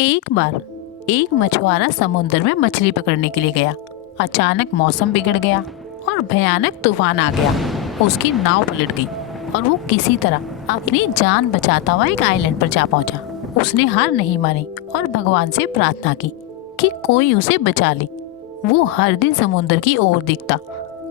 एक बार एक मछुआरा समुद्र में मछली पकड़ने के लिए गया। अचानक मौसम बिगड़ गया और भयानक तूफान आ गया। उसकी नाव पलट गई और वो किसी तरह अपनी जान बचाता हुआ एक आइलैंड पर जा पहुंचा। उसने हार नहीं मानी और भगवान से प्रार्थना की कि कोई उसे बचा ले। वो हर दिन समुद्र की ओर देखता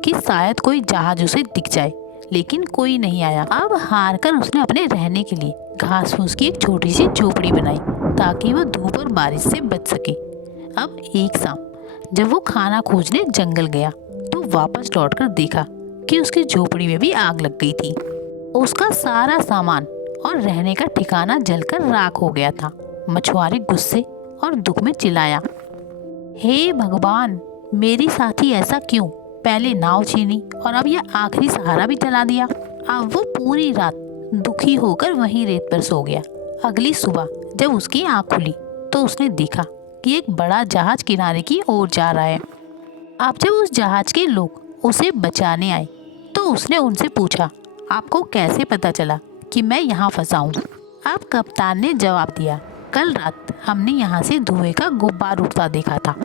कि शायद कोई जहाज उसे दिख जाए, लेकिन कोई नहीं आया। अब हार कर उसने अपने रहने के लिए घास फूस की एक छोटी सी झोपड़ी बनाई ताकि वो धूप और बारिश से बच सके। अब एक शाम जब वो खाना खोजने जंगल गया तो वापस लौटकर देखा कि उसकी झोपड़ी में भी आग लग गई थी। उसका सारा सामान और रहने का ठिकाना जलकर राख हो गया था। मछुआरे गुस्से और दुख में चिल्लाया, हे भगवान, मेरी साथी ऐसा क्यों? पहले नाव छीनी और अब यह आखिरी सहारा भी जला दिया। अब वो पूरी रात दुखी होकर वहीं रेत पर सो गया। अगली सुबह जब उसकी आंख खुली तो उसने देखा कि एक बड़ा जहाज किनारे की ओर जा रहा है। अब जब उस जहाज के लोग उसे बचाने आए तो उसने उनसे पूछा, आपको कैसे पता चला कि मैं यहाँ फंसा हूँ? अब कप्तान ने जवाब दिया, कल रात हमने यहाँ से धुएं का गुब्बार उठता देखा था।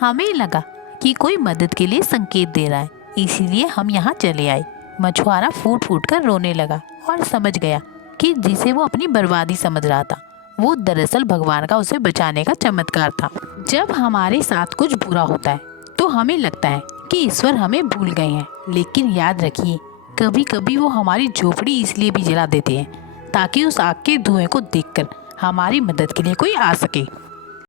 हमें लगा कि कोई मदद के लिए संकेत दे रहा है, इसीलिए हम यहाँ चले आए। मछुआरा फूट फूट कर रोने लगा और समझ गया कि जिसे वो अपनी बर्बादी समझ रहा था वो दरअसल भगवान का उसे बचाने का चमत्कार था। जब हमारे साथ कुछ बुरा होता है तो हमें लगता है कि ईश्वर हमें भूल गए हैं, लेकिन याद रखिए कभी कभी वो हमारी झोपड़ी इसलिए भी जला देते हैं ताकि उस आग के धुएं को देखकर हमारी मदद के लिए कोई आ सके।